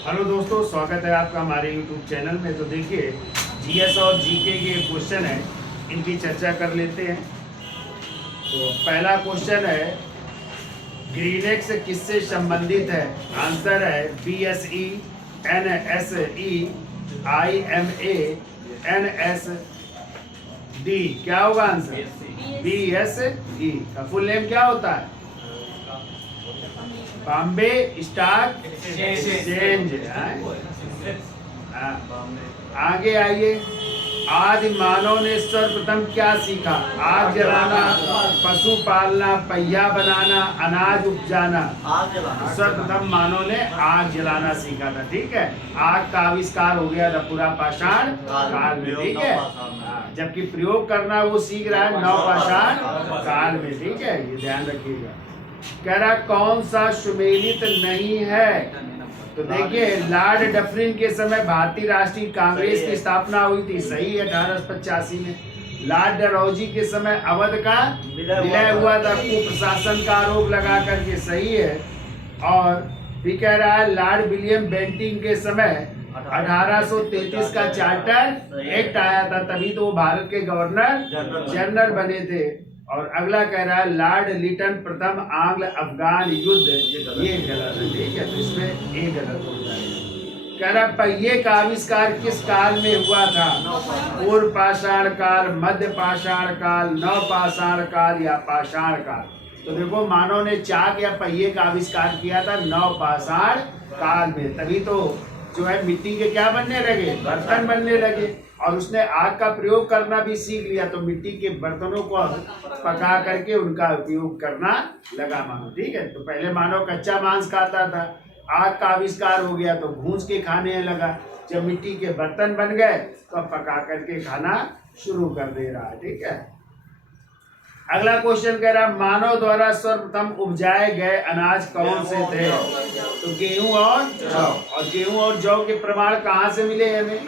Hello दोस्तों, स्वागत है आपका हमारे YouTube चैनल में। तो देखिए, जीएस और जीके के क्वेश्चन है, इनकी चर्चा कर लेते हैं। तो पहला क्वेश्चन है, ग्रीनेक्स किससे संबंधित है? आंसर है BSE, NSE, IMA, NSD। क्या होगा आंसर? BSE का फुल नेम क्या होता है? Bombay stock exchange. आगे आइए, आदि मानव ने सर्वप्रथम क्या सीखा? आग जलाना, पशु पालना, पहिया बनाना, अनाज उपजाना। सर्वप्रथम मानव ने आग जलाना सीखा था। ठीक है, आग का आविष्कार हो गया था पूरा पाषाण काल में। ठीक है, जबकि प्रयोग करना वो सीख रहा है नवपाषाण काल में। ठीक है, ये ध्यान रखिएगा। कह रहा कौन सा सुमेलित नहीं है? तो देखिए, लॉर्ड डफरिन के समय भारतीय राष्ट्रीय कांग्रेस की स्थापना हुई थी। सही है, 1885 में। लॉर्ड डलहौजी के समय अवध का विलय हुआ था कुप्रशासन का आरोप लगा करके। सही है। और भी कह रहा है, लॉर्ड विलियम बेंटिंग के समय 1833 का चार्टर एक्ट आया था, तभी तो वो भारत के गवर्नर जनरल बने थे। और अगला कह रहा है, लॉर्ड लिटन प्रथम आंग्ल अफगान युद्ध। ये गलत है। ठीक है, तो इसमें ये गलत हो जाएगा। कह रहा पहिए का आविष्कार किस काल में हुआ था? पूर्व पाषाण काल, मध्य पाषाण काल, नवपाषाण काल या पाषाण काल? तो देखो, मानव ने चाक या पहिए का आविष्कार किया था नवपाषाण काल में। तभी तो जो है मिट्टी के क्या बनने लगे? बर्तन बनने लगे। और उसने आग का प्रयोग करना भी सीख लिया, तो मिट्टी के बर्तनों को पका करके उनका उपयोग करना लगा मानव। ठीक है, तो पहले मानव कच्चा मांस खाता था, आग का आविष्कार हो गया तो भूंज के खाने लगा। जब मिट्टी के बर्तन बन गए तो अब पका करके खाना शुरू कर दे रहा है। ठीक है, अगला क्वेश्चन कह रहा, मानव द्वारा सर्वप्रथम उपजाए गए अनाज कौन से थे? तो गेहूं और जौ। और गेहूं और जौ के प्रमाण कहाँ से मिले हमें?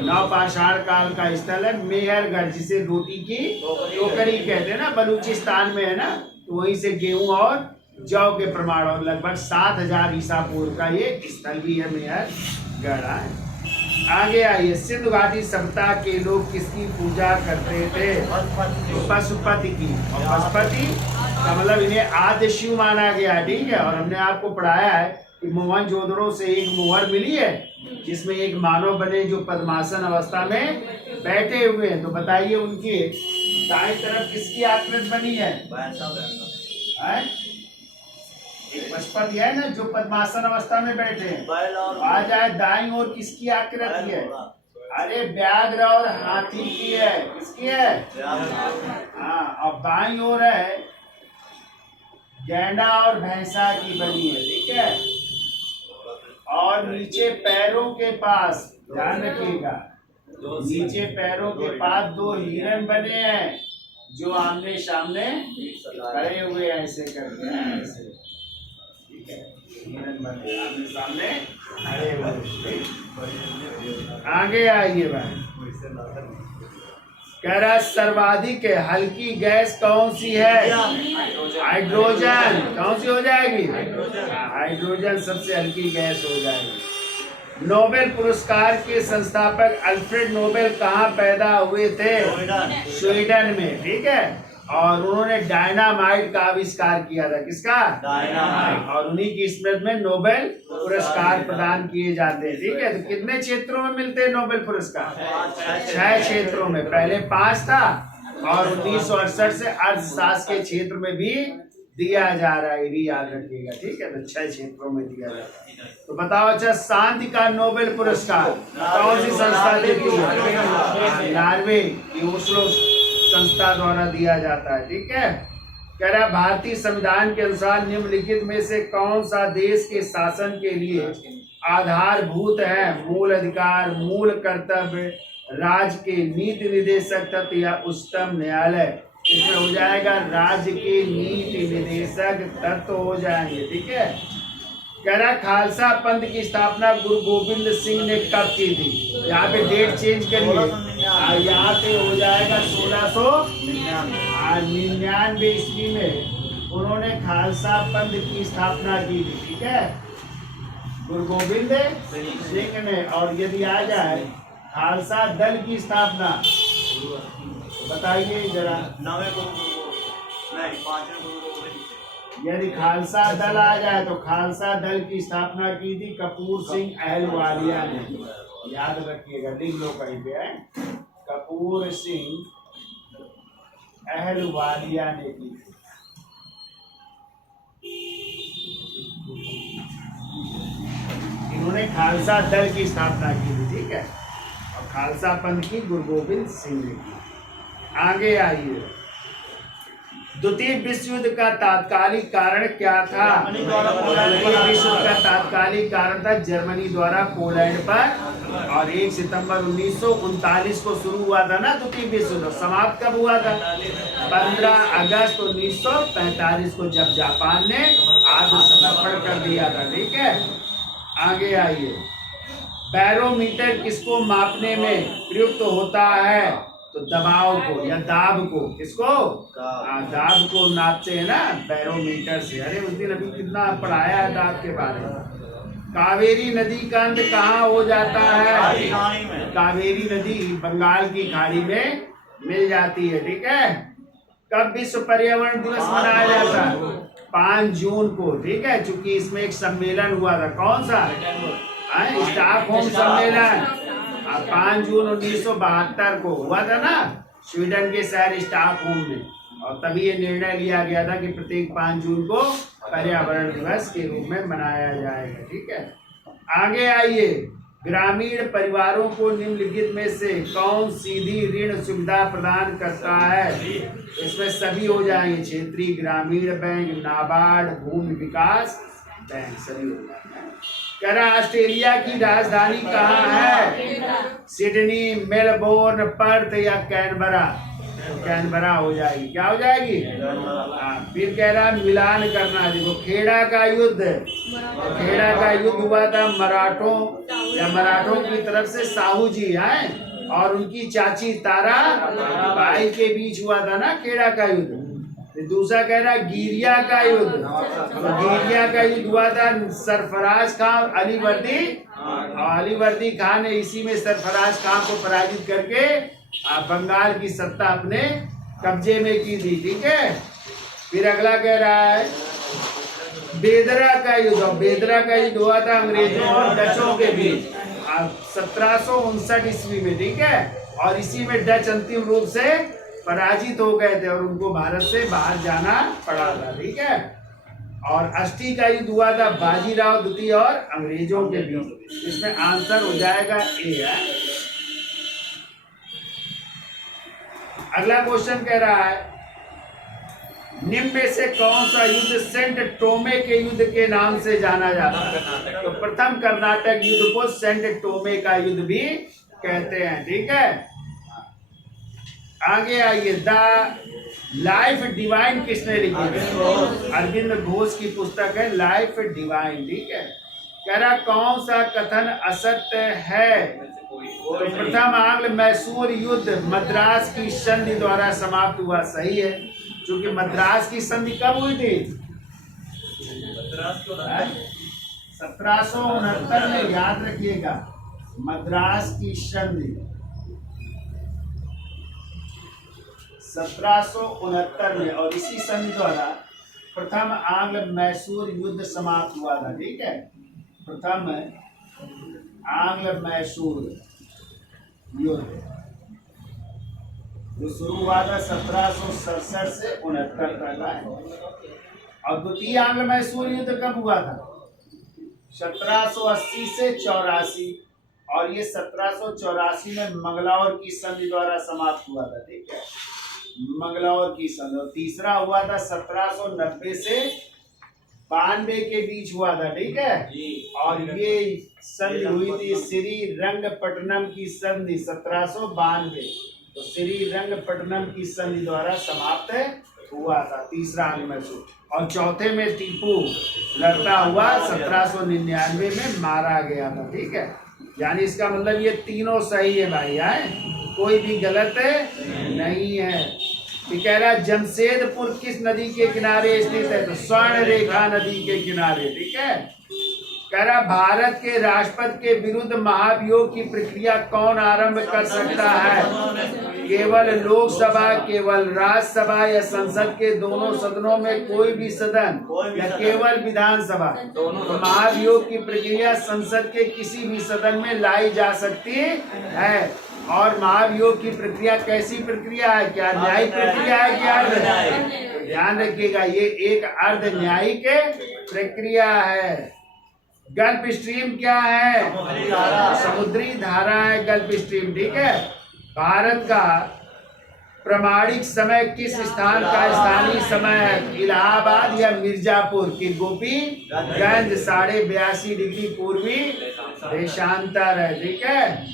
नवपाषाण काल का स्थल है मेहरगढ़, जिसे रोटी की टोकरी कहते हैं ना, बलूचिस्तान में है ना। तो वहीं से गेहूं और जौ के प्रमाण, और लगभग 7000 ईसा पूर्व का ये स्थल भी है मेहरगढ़ है। आगे आइए, सिंधु घाटी सभ्यता के लोग किसकी पूजा करते थे? पशुपति की। और पशुपति का मतलब इन्हें आद्य शिव माना गया। ठीक है, और हमने आपको पढ़ाया है कि मोहनजोदड़ो से एक मोहर मिली है जिसमें एक मानव बने जो पद्मासन अवस्था में बैठे हुए हैं। तो बताइए, उनकी दाएं तरफ किसकी आकृति बनी है? एक पशुपति है ना जो पद्मासन अवस्था में बैठे हैं। आ जाए, दाईं ओर किसकी आकृति है? अरे व्याघ्र और हाथी की है। किसकी है? हाँ, और बाईं ओर है गैंडा और भैंसा की बनी है। ठीक है, और नीचे पैरों के पास ध्यान रखिएगा, नीचे पैरों के पास 2 हिरण बने हैं जो आमने सामने खड़े हुए ऐसे करके हैं, ऐसे। सामने खड़े हुए। आगे आइए भाई, कह रहा सर्वाधिक हल्की गैस कौन सी है? हाइड्रोजन। कौन सी हो जाएगी? हाइड्रोजन सबसे हल्की गैस हो जाएगी। नोबेल पुरस्कार के संस्थापक अल्फ्रेड नोबेल कहाँ पैदा हुए थे? स्वीडन में। ठीक है, और उन्होंने डायनामाइट का आविष्कार किया था। किसका? डायनामाइट। और उन्हीं की स्मृति में नोबेल पुरस्कार प्रदान किए जाते हैं। ठीक है, तो कितने क्षेत्रों में मिलते हैं नोबेल पुरस्कार? 6 क्षेत्रों में। पहले 5 था, और 1968 से अर्थशास्त्र के क्षेत्र में भी दिया जा रहा है, ये भी याद रखिएगा। ठीक है, तो 6 क्षेत्रों में दिया जाता है। तो बताओ, अच्छा, शांति का नोबेल पुरस्कार कौन सी संस्था देती है? नॉर्वे की ओस्लो संस्था द्वारा दिया जाता है। ठीक है, कह रहा भारतीय संविधान के अनुसार निम्नलिखित में से कौन सा देश के शासन के लिए आधारभूत है? मूल अधिकार, मूल कर्तव्य, राज्य के नीति निदेशक तत्व या उच्चतम न्यायालय? इसमें हो जाएगा राज्य के नीति निदेशक तत्व हो जाएंगे। ठीक है, कह रहा खालसा पंथ की स्थापना गुरु गोविंद सिंह ने कब की थी? यहाँ पे डेट चेंज करिए, यहाँ पे हो जाएगा 1699 ईस्वी में उन्होंने खालसा पंथ की स्थापना की थी। ठीक है, गुरु गोविंद सिंह ने। और यदि आ जाए खालसा दल की स्थापना, तो बताइए जरा। यदि खालसा दल आ जाए तो खालसा दल की स्थापना की थी कपूर सिंह अहलुवालिया ने। याद रखिएगा, लिख लो कहीं पे है, कपूर सिंह अहलुवालिया ने की थी। इन्होंने खालसा दल की स्थापना की थी, ठीक है। और खालसा पंथ की गुरु गोविंद सिंह ने की। आगे आइए, द्वितीय विश्व युद्ध का तात्कालिक कारण क्या था? द्वितीय विश्व युद्ध का तात्कालिक कारण था जर्मनी द्वारा पोलैंड पर, और 1 सितंबर 1939 को शुरू हुआ था ना द्वितीय विश्व युद्ध। समाप्त कब हुआ था? 15 अगस्त 1945 को, जब जापान ने आत्मसमर्पण कर दिया था, ठीक है। आगे आइए, बैरोमीटर किसको मापने में प्रयुक्त होता है? तो दबाव को या दाब को। किसको? दाब को नापते हैं ना बैरोमीटर से। अरे उस दिन अभी कितना पढ़ाया है दाब के बारे में। कावेरी नदी का अंत कहाँ हो जाता है? कावेरी नदी बंगाल की खाड़ी में मिल जाती है, ठीक है। कब विश्व पर्यावरण दिवस मनाया जाता है? 5 जून को, ठीक है। चूंकि इसमें एक सम्मेलन हुआ था, कौन सा? स्टॉकहोम सम्मेलन 5 जून 1972 को हुआ था ना, स्वीडन के शहर स्टॉकहोम में। और तभी ये निर्णय लिया गया था कि प्रत्येक 5 जून को पर्यावरण दिवस के रूप में मनाया जाएगा, ठीक है। आगे आइए, ग्रामीण परिवारों को निम्नलिखित में से कौन सीधी ऋण सुविधा प्रदान करता है? इसमें सभी हो जाएंगे, क्षेत्रीय ग्रामीण बैंक, नाबार्ड, भूमि विकास बैंक, सभी हो जाएंगे। कह रहा ऑस्ट्रेलिया की राजधानी कहाँ है? सिडनी, मेलबोर्न, पर्थ या कैनबरा? कैनबरा हो जाएगी। क्या हो जाएगी? फिर कह रहा मिलान करना। देखो, खेड़ा का युद्ध, खेड़ा का युद्ध हुआ था मराठों की तरफ से साहू जी हैं और उनकी चाची तारा बाई के बीच हुआ था ना खेड़ा का युद्ध। दूसरा कह रहा गिरिया का युद्ध, तो गिरिया का युद्ध हुआ था सरफराज खान और अलीवर्दी खान ने इसी में सरफराज खान को पराजित करके बंगाल की सत्ता अपने कब्जे में की थी, ठीक है। फिर अगला कह रहा है बेदरा का युद्ध। बेदरा का युद्ध हुआ था अंग्रेजों और डचों के बीच 1759 ईस्वी में, ठीक है। और इसी में डच अंतिम रूप से पराजित हो गए थे और उनको भारत से बाहर जाना पड़ा था, ठीक है। और अष्टी का युद्ध हुआ था बाजीराव द्वितीय और अंग्रेजों के बीच। इसमें आंसर हो जाएगा ए है। अगला क्वेश्चन कह रहा है निम्न में से कौन सा युद्ध सेंट टोमे के युद्ध के नाम से जाना जाता है? तो प्रथम कर्नाटक युद्ध को सेंट टोमे का युद्ध भी कहते हैं, ठीक है। आगे आइए, द लाइफ डिवाइन किसने लिखी? अरविंद घोष की पुस्तक है लाइफ डिवाइन, ठीक है। कह रहा कौन सा कथन असत्य है? तो प्रथम आंग्ल मैसूर युद्ध मद्रास की संधि द्वारा समाप्त हुआ, सही है। क्योंकि मद्रास की संधि कब हुई थी? 1769 में, याद रखिएगा, मद्रास की संधि 1769 में। और इसी संधि द्वारा प्रथम आंग्ल मैसूर युद्ध समाप्त हुआ था, ठीक है। प्रथम आंग्ल मैसूर युद्ध जो शुरू हुआ था 1767 से 69 तक। और द्वितीय आंग्ल मैसूर युद्ध कब हुआ था? 1780 से 84, और ये 1784 में मंगलौर की संधि द्वारा समाप्त हुआ था, ठीक है, मंगलौर की संधि। और तीसरा हुआ था 1790 से 92 के बीच हुआ था, ठीक है। और ये संधि हुई थी श्रीरंगपट्टनम की संधि 1792। तो श्रीरंगपट्टनम की संधि द्वारा समाप्त हुआ था तीसरा आंग्ल मैसूर। और चौथे में टीपू लड़ता हुआ 1799 में मारा गया था, ठीक है। यानी इसका मतलब ये तीनों सही है भाई, है कोई भी गलत नहीं है। तो कह रहा जमशेदपुर किस नदी के किनारे स्थित है? तो स्वर्ण रेखा नदी के किनारे, ठीक है। कह रहा भारत के राष्ट्रपति के विरुद्ध महाभियोग की प्रक्रिया कौन आरंभ कर सकता है? केवल लोकसभा, केवल राज्यसभा या संसद के दोनों सदनों में कोई भी सदन या केवल विधानसभा? तो महाभियोग की प्रक्रिया संसद के किसी भी सदन में लाई जा सकती है। और महाभियोग की प्रक्रिया कैसी प्रक्रिया है? क्या न्यायिक प्रक्रिया है क्या अर्ध? ध्यान रखिएगा, ये एक अर्ध न्यायिक प्रक्रिया है। गल्फ स्ट्रीम क्या है? समुद्री धारा है गल्फ स्ट्रीम, ठीक है। भारत का प्रमाणिक समय किस स्थान का स्थानीय समय है? इलाहाबाद या मिर्जापुर की गोपीगंज 82.5 डिग्री पूर्वी देशांतर है, ठीक है।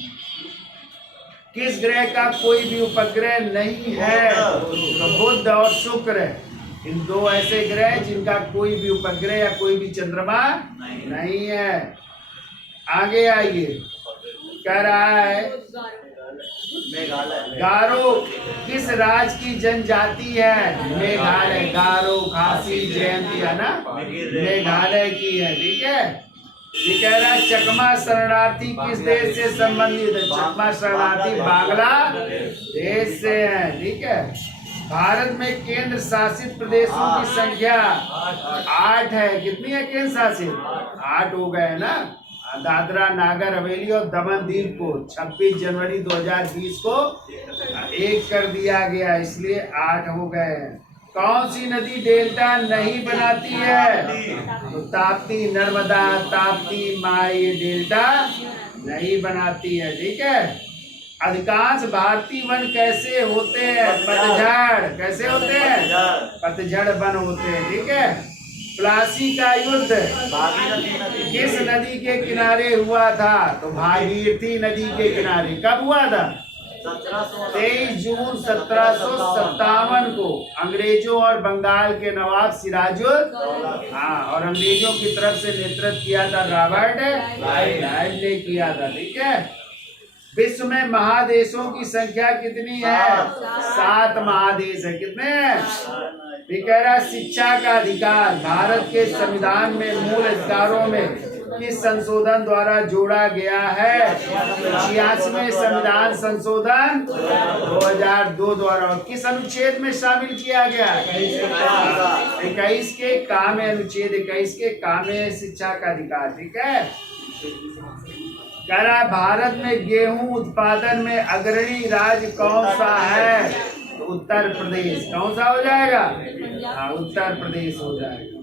किस ग्रह का कोई भी उपग्रह नहीं है? तो बुध और शुक्र, इन दो ऐसे ग्रह जिनका कोई भी उपग्रह या कोई भी चंद्रमा नहीं है। आगे आइए, कह रहा है गारो किस राज्य की जनजाति है? मेघालय। गारो, खासी, जयंती है ना, मेघालय की है, ठीक है। ये कह रहा है चकमा शरणार्थी किस देश से संबंधित है? चकमा शरणार्थी बांग्लादेश से है, ठीक है। भारत में केंद्र शासित प्रदेशों की संख्या 8 है। कितनी है केंद्र शासित? 8 हो गए ना। दादरा नागर हवेली और दमन दीव को 26 जनवरी 2020 को 1 कर दिया गया, इसलिए 8 हो गए हैं। कौन सी नदी डेल्टा नहीं बनाती है? तो ताप्ती, नर्मदा, ताप्ती, माई, ये डेल्टा नहीं बनाती है, ठीक है। अधिकांश भारतीय वन कैसे होते हैं? पतझड़। कैसे होते हैं? पतझड़ वन होते हैं, ठीक है। प्लासी का युद्ध किस नदी के किनारे हुआ था? तो भागीरथी नदी के किनारे। कब हुआ था? 23 जून 1757 को अंग्रेजों और बंगाल के नवाब सिराजुल और अंग्रेजों की तरफ से नेतृत्व किया था रॉबर्ट क्लाइव ने किया था, ठीक है। विश्व में महादेशों की संख्या कितनी है? 7 महादेश है। कितने हैं? कह रहा शिक्षा का अधिकार भारत के संविधान में मूल अधिकारों में किस संशोधन द्वारा जोड़ा गया है? 86वें संविधान संशोधन 2002 द्वारा। और किस अनुच्छेद में शामिल किया गया? 21 के काम है, अनुच्छेद 21 के काम है शिक्षा का अधिकार, ठीक है। कह रहा है भारत में गेहूं उत्पादन में अग्रणी राज्य कौन सा है? उत्तर प्रदेश। कौन सा हो जाएगा? उत्तर प्रदेश हो जाएगा।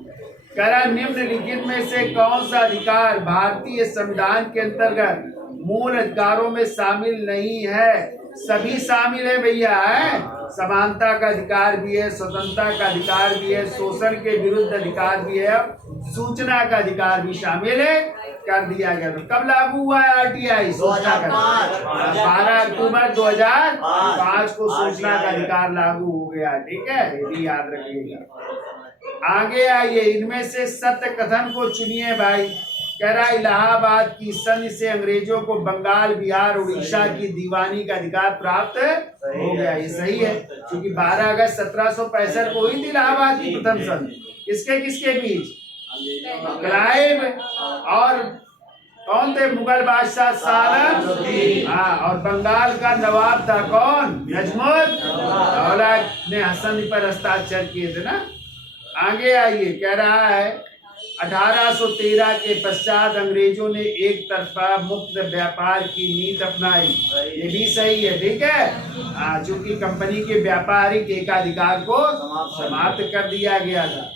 कह रहा निम्नलिखित में से कौन सा अधिकार भारतीय संविधान के अंतर्गत मूल अधिकारों में शामिल नहीं है? सभी शामिल है भैया, है। समानता का अधिकार भी है, स्वतंत्रता का अधिकार भी है, शोषण के विरुद्ध अधिकार भी है, सूचना का अधिकार भी शामिल है, कर दिया गया। तो कब लागू हुआ है आरटीआई? सूचना का 12 अक्टूबर 2005 को सूचना का अधिकार लागू हो गया, ठीक है, ये भी याद रखिएगा। आगे आइए, इनमें से सत्य कथन को चुनिए भाई। कह रहा इलाहाबाद की संधि से अंग्रेजों को बंगाल, बिहार, उड़ीसा की दीवानी का अधिकार प्राप्त हो गया। ये सही है, क्योंकि 12 अगस्त 1765 को हुई थी इलाहाबाद की प्रथम संधि। किसके किसके बीच? क्लाइव और कौन थे? मुगल बादशाह सालम, और बंगाल का नवाब था कौन? नजमुद्दौला ने संधि पर हस्ताक्षर किए थे ना। आगे आइए, कह रहा है 1813 के पश्चात अंग्रेजों ने एक तरफा मुक्त व्यापार की नीति अपनाई। ये भी सही है, ठीक है। चूंकि कंपनी के व्यापारिक एकाधिकार को समाप्त कर दिया गया था।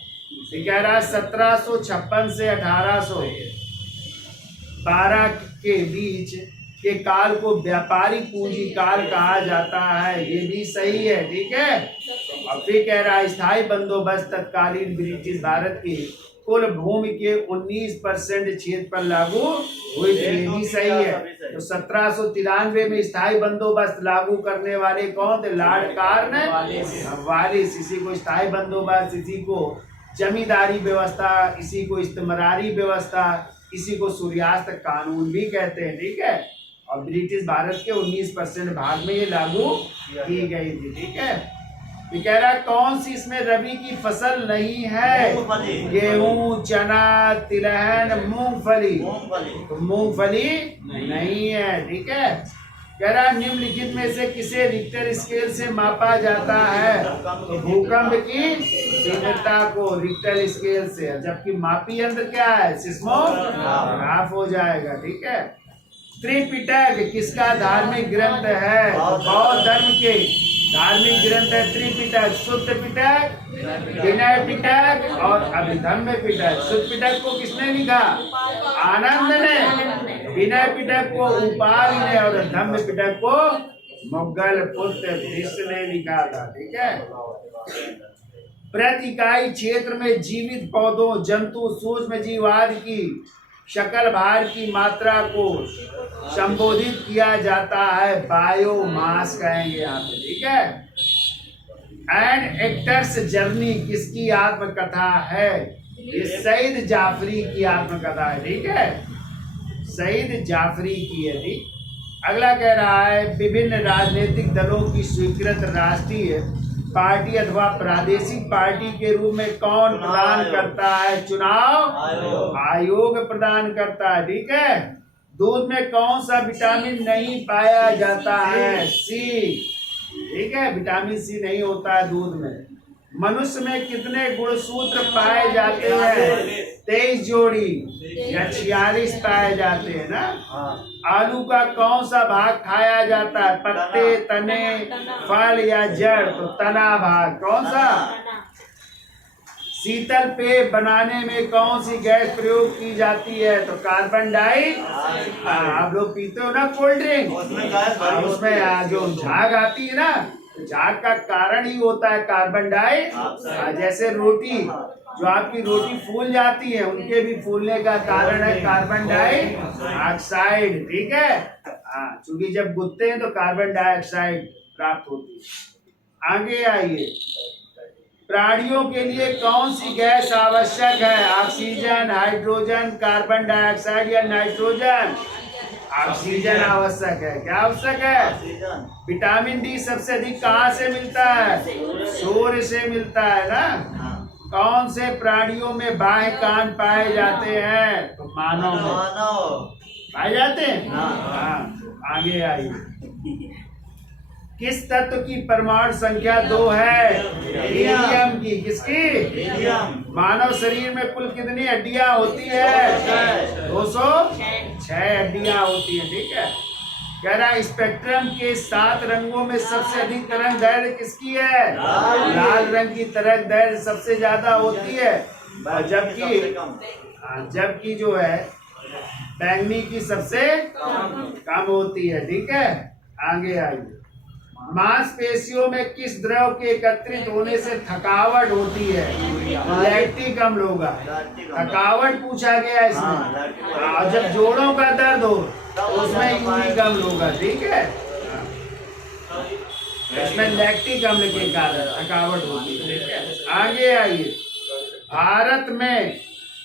कह रहा 1756 से 1812 के बीच के काल को व्यापारिक पूंजी काल कहा जाता है। ये भी सही है, ठीक है। और फिर कह रहा स्थायी बंदोबस्त तत्कालीन ब्रिटिश भारत की कुल भूमि के 19% क्षेत्र पर लागू हुई थी। ये भी सही है। तो 1793 में स्थायी बंदोबस्त लागू करने वाले कौन थे? Lord Cornwallis. इसी को स्थायी बंदोबस्त, इसी को जमींदारी व्यवस्था, इसी को इस्तेमारी व्यवस्था, इसी को सूर्यास्त कानून भी कहते हैं, ठीक है। और ब्रिटिश भारत के 19% भाग में ये लागू की गई थी, ठीक है। ये कह रहा है कौन सी इसमें रबी की फसल नहीं है? गेहूं, चना, तिलहन, मूंगफली। तो मूंगफली नहीं है, ठीक है। कह रहा है निम्नलिखित में से किसे रिक्टर स्केल से मापा जाता है? तो भूकंप की तीव्रता को रिक्टर स्केल से, जबकि मापी यंत्र क्या है? सिस्मोग्राफ हो जाएगा, ठीक है। त्रिपिटक किसका धार्मिक ग्रंथ है? बौद्ध धर्म के धार्मिक ग्रंथ है त्रिपिटक। शुद्ध पिटक, विनय पिटक और अभिधम्म पिटक। शुद्ध पिटक को किसने लिखा? आनंद ने। विनय पिटक को उपाल ने और धम्म पिटक को मुगल पुत्र भीष्म ने लिखा था, ठीक है। प्रति इकाई क्षेत्र में जीवित पौधों, जंतु, सूक्ष्म जीव आदि की शकल भार की मात्रा को संबोधित किया जाता है बायोमास कहेंगे यहाँ पे, ठीक है। एंड एक्टर्स जर्नी किसकी आत्मकथा है? ये सईद जाफरी की आत्मकथा है, ठीक है। सईद जाफरी की है, ठीक। अगला कह रहा है विभिन्न राजनीतिक दलों की स्वीकृत राष्ट्रीय पार्टी अथवा प्रादेशिक पार्टी के रूप में कौन प्रदान करता है? चुनाव आयोग प्रदान करता है, ठीक है। दूध में कौन सा विटामिन नहीं पाया जाता है? सी, ठीक है, विटामिन सी नहीं होता है दूध में। मनुष्य में कितने गुणसूत्र पाए जाते हैं? 23 जोड़ी या 46 पाए जाते हैं ना। आलू का कौन सा भाग खाया जाता है? पत्ते, तने, फल या जड़? तो तना भाग। कौन सा? शीतल पेय बनाने में कौन सी गैस प्रयोग की जाती है? तो कार्बन डाई। आप लोग पीते हो ना कोल्ड ड्रिंक, उसमें जो झाग आती है ना, झाग का कारण ही होता है कार्बन डाई। जैसे रोटी, जो आपकी रोटी फूल जाती है, उनके भी फूलने का कारण है कार्बन डाई ऑक्साइड, ठीक है। चूंकि जब गुदते हैं तो कार्बन डाइऑक्साइड प्राप्त होती है। आगे आइए, प्राणियों के लिए कौन सी गैस आवश्यक है? ऑक्सीजन, हाइड्रोजन, कार्बन डाइऑक्साइड या नाइट्रोजन? ऑक्सीजन आवश्यक है। क्या आवश्यक है? विटामिन डी सबसे अधिक कहाँ से मिलता है? सूर्य से मिलता है ना। कौन से प्राणियों में बाह्य कान पाए जाते हैं? तो मानव में पाए जाते हैं। हाँ, आगे आइए। किस तत्व की परमाणु संख्या 2 है? हीलियम की। किसकी? मानव शरीर में कुल कितनी हड्डियां होती है? 206 हड्डियां होती है, ठीक है। कह रहा है स्पेक्ट्रम के 7 रंगों में सबसे अधिक तरंग दैर्घ्य किसकी है? लाल रंग की तरंग दैर्घ्य सबसे ज्यादा होती है, और जबकि जो है बैंगनी की सबसे कम होती है, ठीक है। आगे आइए। मांसपेशियों में किस द्रव के एकत्रित होने से थकावट होती है? लैक्टिक अम्ल होगा। थकावट पूछा गया इसमें। और जब जोड़ों का दर्द हो तो उसमें यूरिक अम्ल होगा, ठीक है। इसमें लैक्टिक अम्ल के कारण थकावट होती है, ठीक है। आगे आइए। भारत में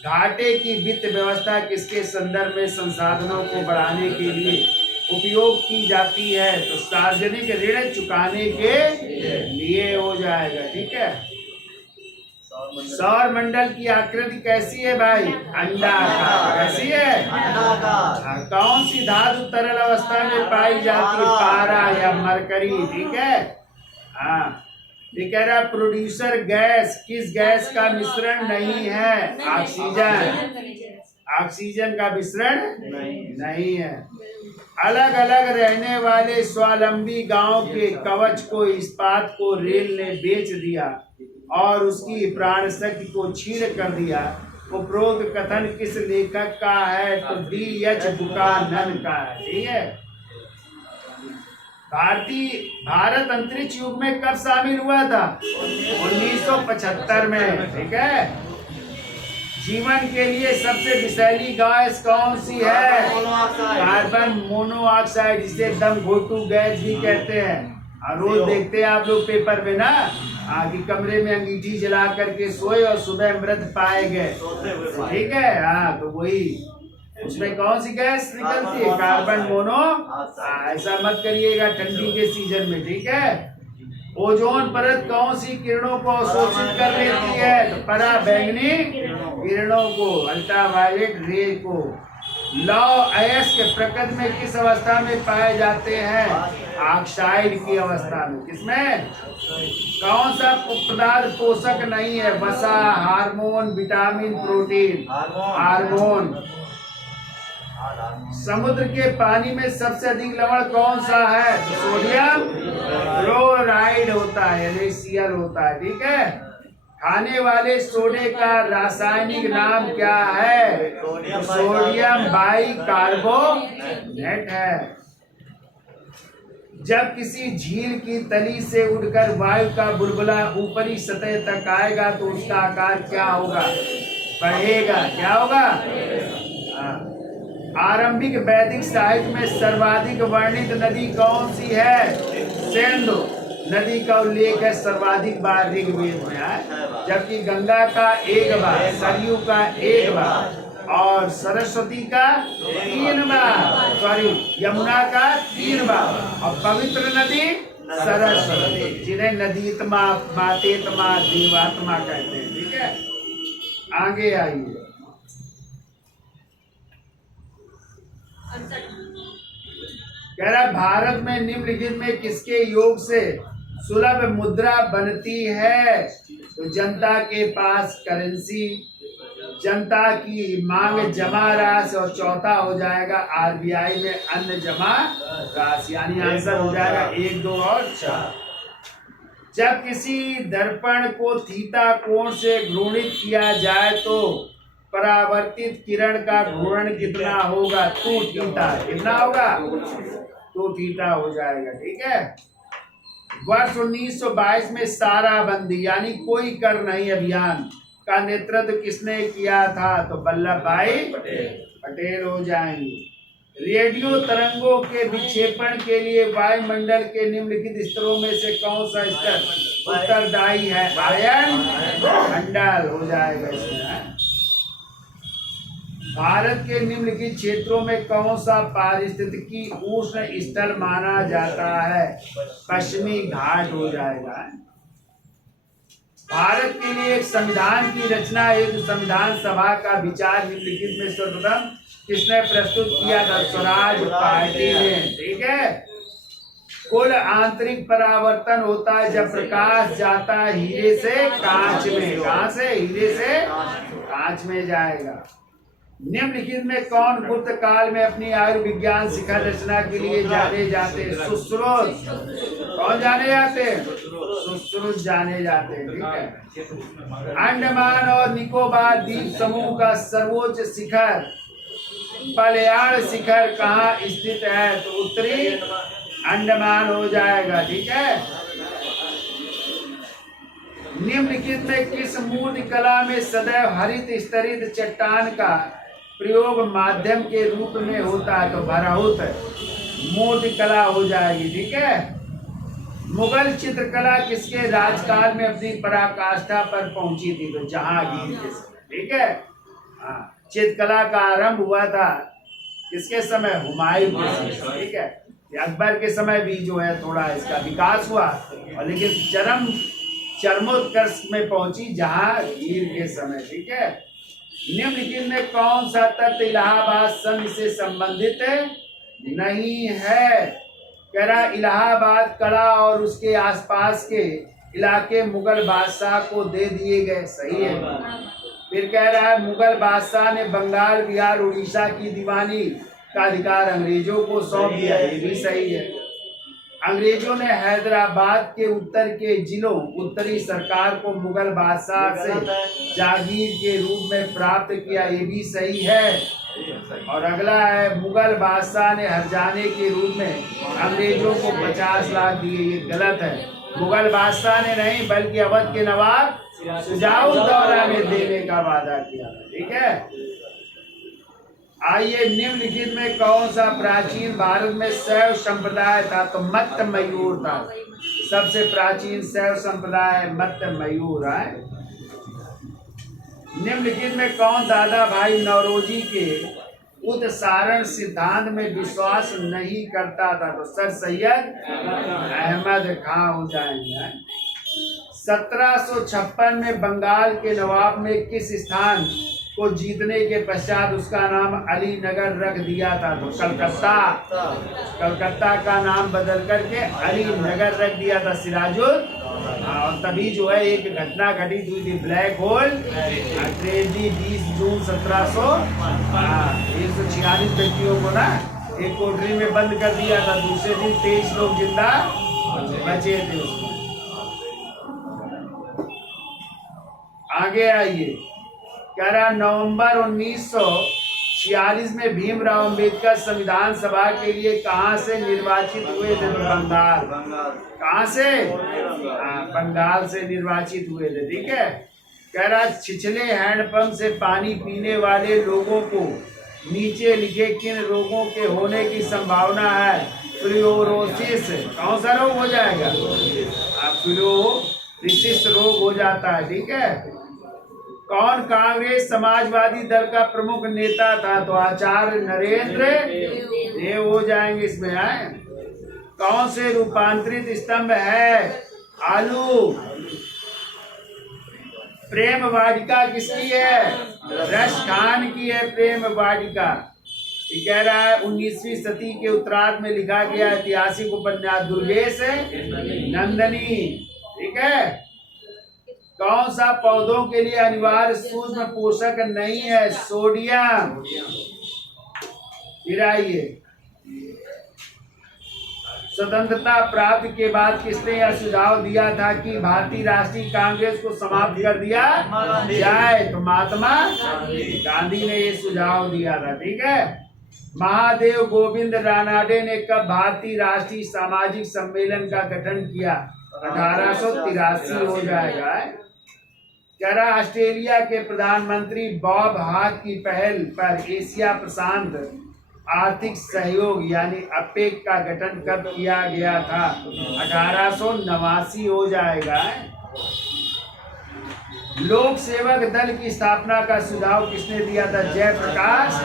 घाटे की वित्त व्यवस्था किसके संदर्भ में संसाधनों को बढ़ाने के लिए उपयोग की जाती है? तो सार्वजनिक ऋण चुकाने के लिए हो जाएगा, ठीक है। सौर मंडल की आकृति कैसी है भाई? अंडाकार। कैसी है? अंडाकार। कौन सी धातु तरल अवस्था में पाई जाती है? पारा या मरकरी, ठीक है। हाँ, ये कह रहा प्रोड्यूसर गैस किस गैस का मिश्रण नहीं है? ऑक्सीजन। ऑक्सीजन का मिश्रण नहीं है। अलग अलग रहने वाले स्वावलंबी गांव के कवच को इस्पात को रेल ने बेच दिया और उसकी प्राण शक्ति को छीन कर दिया। उपरोक्त कथन किस लेखक का है? तो D.H. बुकानन का है, ठीक है। भारत अंतरिक्ष युग में कब शामिल हुआ था? 1975 में, ठीक है। जीवन के लिए सबसे विषैली गैस कौन सी है? कार्बन मोनोऑक्साइड, जिसे दम घोटू गैस भी कहते हैं। और रोज देखते हैं आप लोग पेपर में ना, कि कमरे में अंगीठी जला करके सोए और सुबह मृत पाए गए, ठीक है। हाँ, तो वही उसमें कौन सी गैस निकलती है? Carbon mono. ऐसा मत करिएगा ठंडी के सीजन में, ठीक है। ओजोन परत कौन सी किरणों को अवशोषित कर लेती है? तो पराबैंगनी किरणों को, अल्ट्रावायलेट रे को। लौह अयस्क प्रकृति में किस अवस्था में पाए जाते हैं? ऑक्साइड की अवस्था में। किसमें? कौन सा पदार्थ पोषक नहीं है? वसा, हार्मोन, विटामिन, प्रोटीन। हार्मोन। समुद्र के पानी में सबसे अधिक लवण कौन सा है? तो सोडियम क्लोराइड होता है, NaCl होता है। ठीक है। खाने वाले सोडे का रासायनिक नाम क्या है? तो सोडियम बाइकार्बोनेट है। जब किसी झील की तली से उड़कर वायु का बुलबुला ऊपरी सतह तक आएगा तो उसका आकार क्या होगा? बढ़ेगा। क्या होगा? आरंभिक वैदिक साहित्य में सर्वाधिक वर्णित नदी कौन सी है? सिंधु नदी का उल्लेख है सर्वाधिक बार ऋग्वेद में है, जबकि गंगा का 1 बार, सरयू का 1 बार और सरस्वती का 3 बार, सॉरी यमुना का 3 बार और पवित्र नदी सरस्वती, जिन्हें नदीत्मा, मातेत्मा, देवात्मा कहते हैं। ठीक है। आगे आइए। कह रहा भारत में निम्नलिखित में किसके योग से सुलभ मुद्रा बनती है? तो जनता के पास करेंसी, जनता की मांग जमा राशि और चौथा हो जाएगा RBI में अन्य जमा राशि, यानी आंसर हो जाएगा 1, 2 और 4। जब किसी दर्पण को थीटा कोण से घूर्णित किया जाए तो परावर्तित किरण का घूर्ण कितना होगा? 2 थीटा। कितना होगा? 2 थीटा हो जाएगा। ठीक है। वर्ष 1922 में साराबंदी यानी कोई कर नहीं अभियान का नेतृत्व किसने किया था? तो वल्लभ भाई पटेल हो जाएंगे। रेडियो तरंगों के विक्षेपण के लिए वायुमंडल के निम्नलिखित स्तरों में से कौन सा स्तर उत्तरदायी है? आयन मंडल हो जाएगा इसमें। भारत के निम्नलिखित क्षेत्रों में कौन सा पारिस्थितिकी उष्ण स्थल माना जाता है? पश्चिमी घाट हो जाएगा। भारत के लिए एक संविधान की रचना, एक संविधान सभा का विचार निम्नलिखित में सर्वप्रथम किसने प्रस्तुत किया था? स्वराज पार्टी ने। ठीक है। कुल आंतरिक परावर्तन होता है जब प्रकाश जाता है हीरे से कांच में। कहां से? हीरे से कांच में जाएगा। निम्नलिखित में कौन गुप्त काल में अपनी आयुर्विज्ञान शिखर रचना के लिए जाने जाते हैं? सुश्रुत। कौन जाने जाते हैं? सुश्रुत जाने जाते हैं। ठीक है। अंडमान और निकोबार द्वीप समूह का सर्वोच्च शिखर पलयाड़ शिखर कहाँ स्थित है? तो उत्तरी अंडमान हो जाएगा। ठीक है। निम्नलिखित में किस मूर्ति कला में सदैव हरित स्तरित चट्टान का प्रयोग माध्यम के रूप में होता है? तो भराहुत मूर्ति कला हो जाएगी। ठीक है। मुगल चित्रकला किसके राजकाल में अपनी पराकाष्ठा पर पहुंची थी? तो जहांगीर के समय। ठीक है। चित्रकला का आरंभ हुआ था किसके समय? हुमायूं के समय। ठीक है। अकबर के समय भी जो है थोड़ा इसका विकास हुआ और लेकिन चरमोत्कर्ष में पहुंची जहांगीर के समय। ठीक है। निम्नलिखित में कौन सा तत्व इलाहाबाद संघ से संबंधित नहीं है? कह रहा इलाहाबाद कला और उसके आसपास के इलाके मुगल बादशाह को दे दिए गए। सही है। फिर कह रहा है मुगल बादशाह ने बंगाल, बिहार, उड़ीसा की दीवानी का अधिकार अंग्रेजों को सौंप दिया। ये भी सही है। अंग्रेजों ने हैदराबाद के उत्तर के जिलों उत्तरी सरकार को मुगल बादशाह से जागीर के रूप में प्राप्त किया। ये भी सही है। और अगला है मुगल बादशाह ने हर्जाने के रूप में अंग्रेजों को 50 लाख दिए। ये गलत है। मुगल बादशाह ने नहीं बल्कि अवध के नवाब शुजाउद्दौला ने देने का वादा किया। ठीक है। आइए निम्नलिखित में कौन सा प्राचीन भारत में शैव संप्रदाय था? तो मत्त मयूर था। सबसे प्राचीन शैव संप्रदाय मत्त मयूर है। निम्नलिखित में कौन दादा भाई नौरोजी के उत्सारण सिद्धांत में विश्वास नहीं करता था। तो सर सैयद अहमद खां हो जाएंगे। 1756 में बंगाल के नवाब ने किस स्थान को जीतने के पश्चात उसका नाम अली नगर रख दिया था? तो कलकत्ता का नाम बदल करके अली नगर रख दिया था सिराजुल। और तभी जो है एक घटना घटित हुई थी, ब्लैक होल ट्रेजेडी, 20 जून 146 व्यक्तियों को ना एक कोठरी में बंद कर दिया था। दूसरे दिन 23 लोग जिंदा बचे थे उसमें। आगे आइए, कह रहा नवंबर 1946 में भीमराव अंबेडकर संविधान सभा के लिए कहां से निर्वाचित हुए थे? तो बंगाल। कहां से? बंगाल से निर्वाचित हुए थे। ठीक है। कह रहा छिछले हैंडपंप से पानी पीने वाले लोगों को नीचे लिखे किन रोगों के होने की संभावना है? फ्लोरोसिस। कौन सा रोग हो जाएगा? फ्लोरोसिस रोग हो जाता है। ठीक है। कौन कांग्रेस समाजवादी दल का प्रमुख नेता था? तो आचार्य नरेंद्र देव हो जाएंगे इसमें। है कौन से रूपांतरित स्तंभ है? आलू। प्रेम वाटिका किसकी है? रश खान की है प्रेम वाटिका। ये कह रहा है 19वीं सदी के उत्तरार्ध में लिखा गया ऐतिहासिक उपन्यास दुर्गेश नंदनी। ठीक है। कौन सा पौधों के लिए अनिवार्य सूक्ष्म पोषक नहीं है? सोडियम। फिर आइए, स्वतंत्रता प्राप्ति के बाद किसने यह सुझाव दिया था कि भारतीय राष्ट्रीय कांग्रेस को समाप्त कर दिया जाए? तो महात्मा गांधी ने ये सुझाव दिया था। ठीक है। महादेव गोविंद रानाडे ने कब भारतीय राष्ट्रीय सामाजिक सम्मेलन का गठन किया? 1883 हो जाएगा। कह रहा ऑस्ट्रेलिया के प्रधानमंत्री बॉब हॉक की पहल पर एशिया प्रशांत आर्थिक सहयोग यानी अपेक का गठन कब किया गया था? 1889 हो जाएगा। लोक सेवक दल की स्थापना का सुझाव किसने दिया था? जयप्रकाश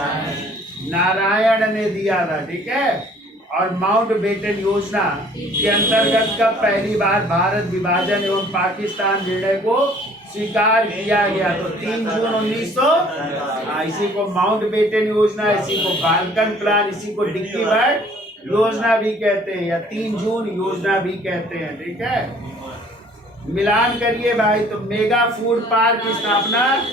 नारायण ने दिया था। ठीक है। और माउंटबेटन योजना के अंतर्गत कब पहली बार भारत विभाजन एवं पाकिस्तान निर्णय को स्वीकार किया गया? तो 3 जून 1900। इसी को माउंटबेटन योजना, इसी को बाल्कन प्लान, इसी को डिक्की बर्ड योजना भी कहते हैं या 3 जून योजना भी कहते हैं। ठीक है। मिलान करिए भाई। तो मेगा फूड पार्क की स्थापना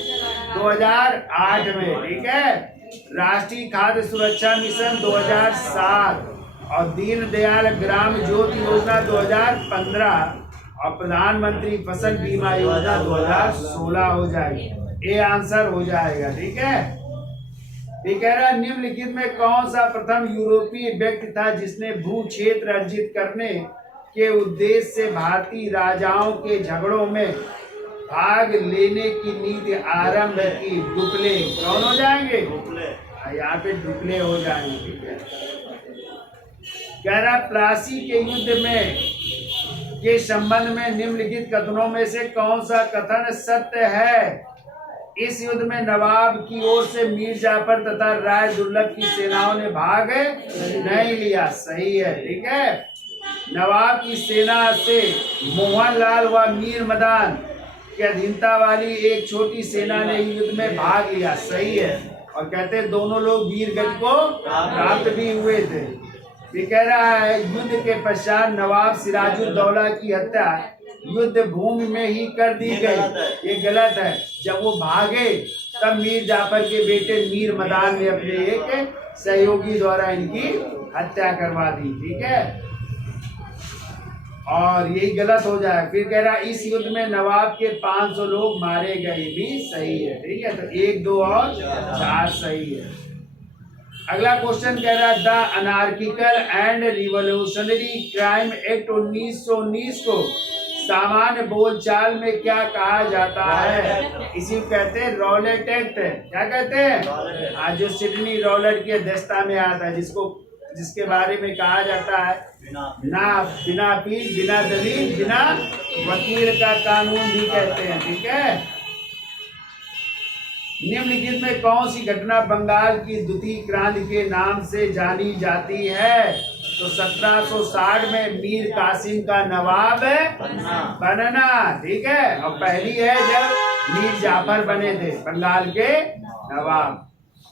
2008 में। ठीक है। राष्ट्रीय खाद्य सुरक्षा मिशन 2007 और दीनदयाल ग्राम ज्योति योजना 2015 और प्रधानमंत्री फसल बीमा योजना 2016 हो जाएगी। ये आंसर हो जाएगा। ठीक है। ये कह रहा है निम्नलिखित में कौन सा प्रथम यूरोपीय व्यक्ति था जिसने भू क्षेत्र अर्जित करने के उद्देश्य से भारतीय राजाओं के झगड़ों में भाग लेने की नीति आरंभ की? डुप्ले। कौन हो जाएंगे? यहाँ पे डुप्ले हो जाएंगे। ठीक है। कह रहा प्लासी के युद्ध में के संबंध में निम्नलिखित कथनों में से कौन सा कथन सत्य है? इस युद्ध में नवाब की ओर से मीर जाफर तथा राय दुर्लभ की सेनाओं ने भाग नहीं लिया। सही है। ठीक है। नवाब की सेना से मोहनलाल व मीर मदान की अधीनता वाली एक छोटी सेना ने युद्ध में भाग लिया। सही है। और कहते हैं दोनों लोग वीर गति को प्राप्त भी हुए थे। ये कह रहा है युद्ध के पश्चात नवाब सिराजुद्दौला की हत्या युद्ध भूमि में ही कर दी गई। ये गलत है। जब वो भागे तब मीर जाफर के बेटे मीर मदान ने अपने एक सहयोगी द्वारा इनकी हत्या करवा दी। ठीक है। और यही गलत हो जाए। फिर कह रहा इस युद्ध में नवाब के 500 लोग मारे गए। भी सही है। ठीक है। तो 1, 2 और 4 सही है। अगला क्वेश्चन कह रहा है the anarchical and revolutionary crime act 1919 को सामान्य बोलचाल में क्या कहा जाता है? इसी को कहते हैं रॉलेट एक्ट। क्या कहते हैं? आज जो सिडनी रॉलेट की अध्यक्षता में आता है, जिसके बारे में कहा जाता है बिना अपील, बिना दलील, बिना वकील का कानून भी कहते हैं। ठीक है। निम्नलिखित में कौन सी घटना बंगाल की द्वितीय क्रांति के नाम से जानी जाती है? तो 1760 में मीर कासिम का नवाब बनना, ठीक है। और पहली है जब मीर जाफर बने थे बंगाल के नवाब,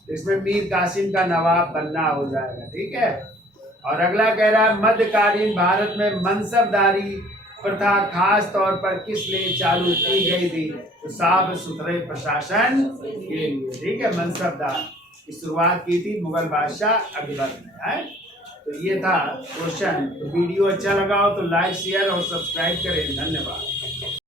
इसमें मीर कासिम का नवाब बनना हो जाएगा, ठीक है। और अगला कह रहा है मध्यकालीन भारत में मनसबदारी प्रथा खास तौर पर किस लिए चालू की गई थी? तो साफ सुथरे प्रशासन के लिए, ठीक है। मनसबदार की शुरुआत की थी मुगल बादशाह अकबर ने, है। तो ये था क्वेश्चन। तो वीडियो अच्छा लगा हो तो लाइक शेयर और सब्सक्राइब करें। धन्यवाद।